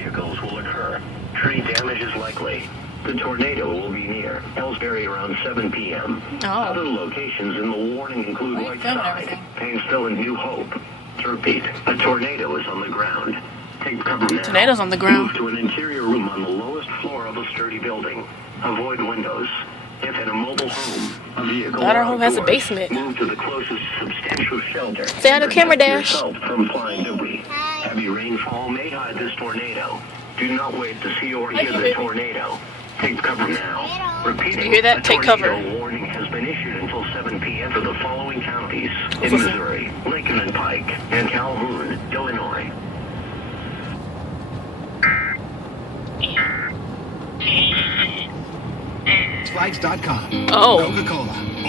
vehicles will occur. Tree damage is likely. The tornado will be near Ellsbury around 7 p.m. Other locations in the warning include Whiteside, Painesville, and New Hope. To repeat, a tornado is on the ground. Take cover now. Tornado's on the ground. Move to an interior room on the lowest floor of a sturdy building. Avoid windows. If in a mobile home, a vehicle Our home has a basement. Move to the closest substantial shelter. Stay on the camera dash. Yourself from flying debris. Heavy rainfall may hide this tornado. Do not wait to see or hear the tornado. Take cover now. Repeating, you hear that? Take cover. A warning has been issued until 7 p.m. for the following counties in Missouri: Lincoln and Pike, and Calhoun, Illinois. Flights.com. Oh. Coca-Cola.